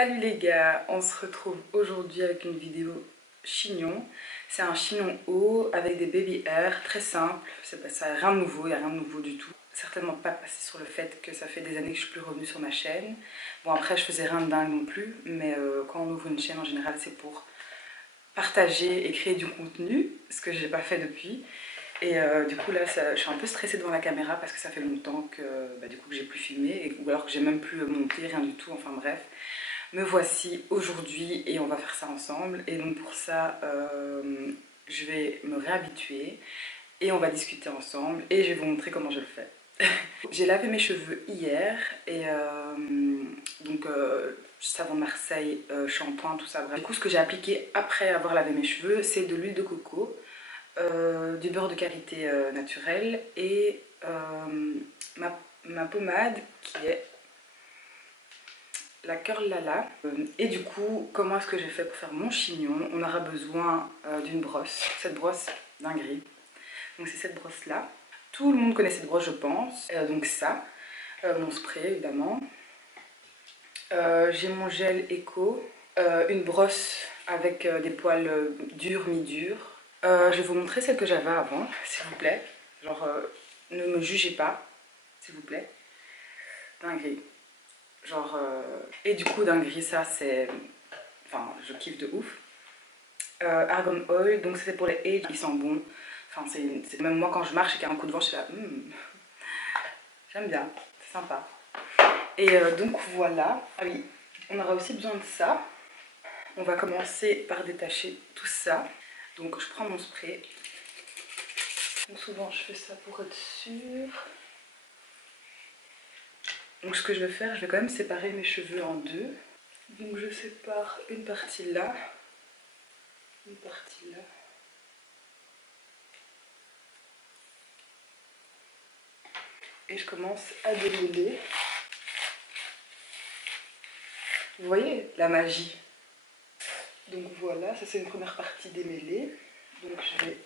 Salut les gars, on se retrouve aujourd'hui avec une vidéo chignon. C'est un chignon haut avec des baby hairs, très simple, ça n'a rien de nouveau, il n'y a rien de nouveau du tout. Certainement pas passé sur le fait que ça fait des années que je suis plus revenue sur ma chaîne. Bon après je faisais rien de dingue non plus, mais quand on ouvre une chaîne en général c'est pour partager et créer du contenu, ce que j'ai pas fait depuis. Et du coup là je suis un peu stressée devant la caméra parce que ça fait longtemps que du coup que j'ai plus filmé, ou alors que j'ai même plus monté, rien du tout, enfin bref. Me voici aujourd'hui et on va faire ça ensemble. Et donc pour ça, je vais me réhabituer et on va discuter ensemble et je vais vous montrer comment je le fais. J'ai lavé mes cheveux hier et donc savon de Marseille, shampoing, tout ça. Bref. Du coup, ce que j'ai appliqué après avoir lavé mes cheveux, c'est de l'huile de coco, du beurre de karité naturel et ma pommade qui est la Curl Lala. Et du coup, comment est-ce que j'ai fait pour faire mon chignon? On aura besoin d'une brosse, cette brosse d'un gris. Donc c'est cette brosse là. Tout le monde connaît cette brosse je pense. Donc ça, mon spray évidemment. J'ai mon gel Eco, une brosse avec des poils durs, mi-durs. Je vais vous montrer celle que j'avais avant, s'il vous plaît. Genre, ne me jugez pas, s'il vous plaît. D'un gris. Genre, et du coup, d'un gris, ça c'est. Enfin, je kiffe de ouf. Argan Oil, donc c'est pour les age, ils sont bons. Enfin, même moi quand je marche et qu'il y a un coup de vent, je suis là, j'aime bien, c'est sympa. Et donc voilà, ah oui, on aura aussi besoin de ça. On va commencer par détacher tout ça. Donc je prends mon spray. Donc souvent je fais ça pour être sûre. Donc ce que je vais faire, je vais quand même séparer mes cheveux en deux. Donc je sépare une partie là, une partie là. Et je commence à démêler. Vous voyez la magie? Donc voilà, ça c'est une première partie démêlée. Donc je vais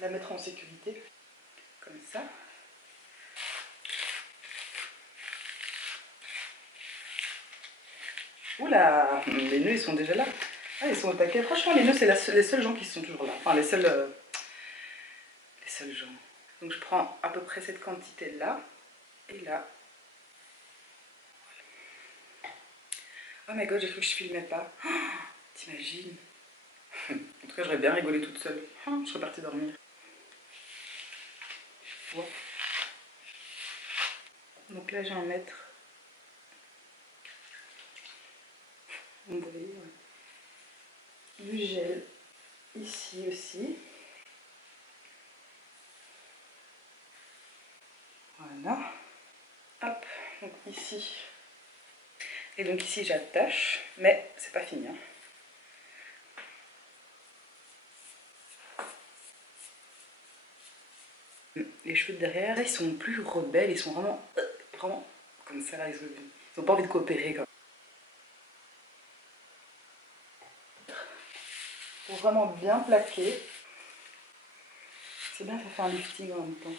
la mettre en sécurité, comme ça. Oula, les nœuds ils sont déjà là. Ah, ils sont au taquet. Franchement, les nœuds c'est les seuls gens qui sont toujours là. Enfin, les seuls gens. Donc je prends à peu près cette quantité là. Et là. Oh my god, j'ai cru que je filmais pas. Oh, t'imagines? En tout cas, j'aurais bien rigolé toute seule. Oh, je serais partie dormir. Ouais. Donc là, j'ai un mètre. Vous voyez, ouais. Du gel ici aussi. Voilà. Hop, donc ici. Et donc ici, j'attache, mais c'est pas fini. Hein. Les cheveux de derrière, ils sont plus rebelles, ils sont vraiment comme ça là, ils ont pas envie de coopérer. Comme. Pour vraiment bien plaquer, c'est bien, ça fait un lifting en même temps.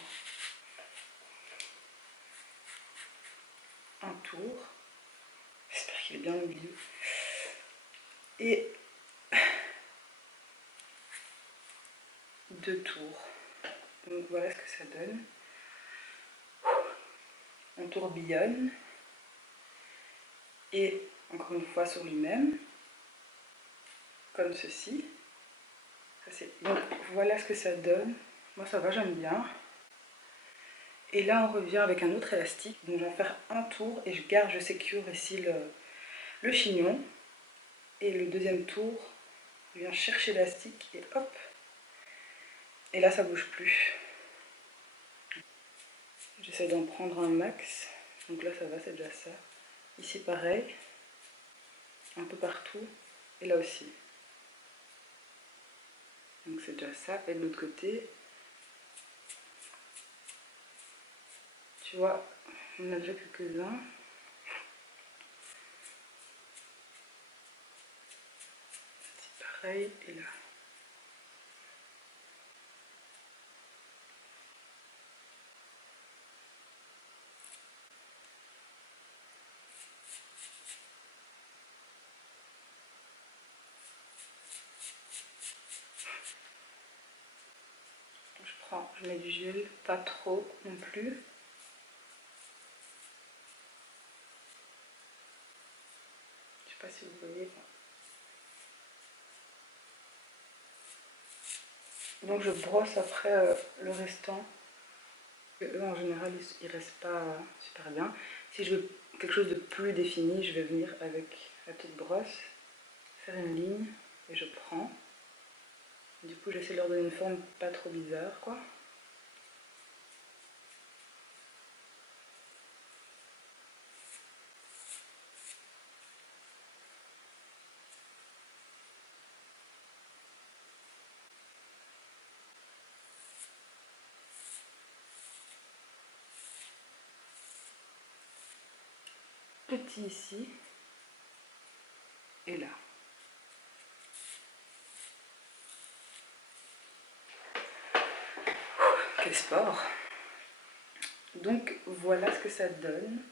Un tour, j'espère qu'il est bien au milieu. Et 2 tours. Donc voilà ce que ça donne. On tourbillonne. Et encore une fois sur lui-même. Comme ceci. Donc voilà ce que ça donne. Moi ça va, j'aime bien. Et là on revient avec un autre élastique. Donc je vais faire un tour et je sécure ici le chignon. Et le deuxième tour, je viens chercher l'élastique et hop. Et là ça bouge plus. J'essaie d'en prendre un max. Donc là ça va, c'est déjà ça. Ici pareil. Un peu partout. Et là aussi. Donc c'est déjà ça. Et de l'autre côté, tu vois, on a déjà quelques-uns. C'est pareil. Et là. Je mets du gel, pas trop non plus. Je sais pas si vous voyez. Donc je brosse après le restant. Eux en général ils restent pas super bien. Si je veux quelque chose de plus défini, je vais venir avec la petite brosse, faire une ligne et je prends. Du coup j'essaie de leur donner une forme pas trop bizarre quoi. Petit ici et là. Quel sport! Donc voilà ce que ça donne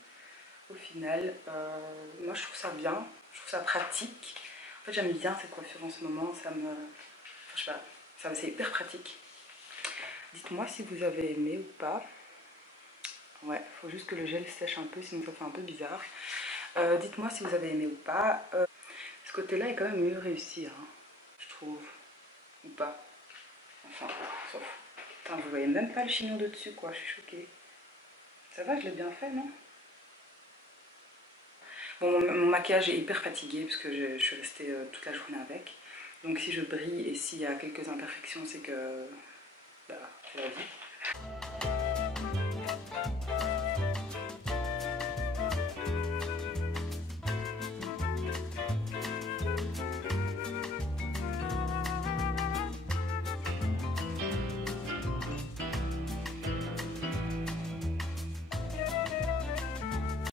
au final. Moi je trouve ça bien, je trouve ça pratique. En fait j'aime bien cette coiffure en ce moment, ça me... Enfin, je sais pas, c'est hyper pratique. Dites-moi si vous avez aimé ou pas. Ouais, faut juste que le gel sèche un peu, sinon ça fait un peu bizarre. Dites-moi si vous avez aimé ou pas. Ce côté-là est quand même mieux réussi, hein, je trouve. Ou pas. Enfin, sauf. Putain, vous voyez même pas le chignon de dessus, quoi. Je suis choquée. Ça va, je l'ai bien fait, non? Bon, mon maquillage est hyper fatigué parce que je suis restée toute la journée avec. Donc si je brille et s'il y a quelques imperfections, c'est que... bah, c'est la vie.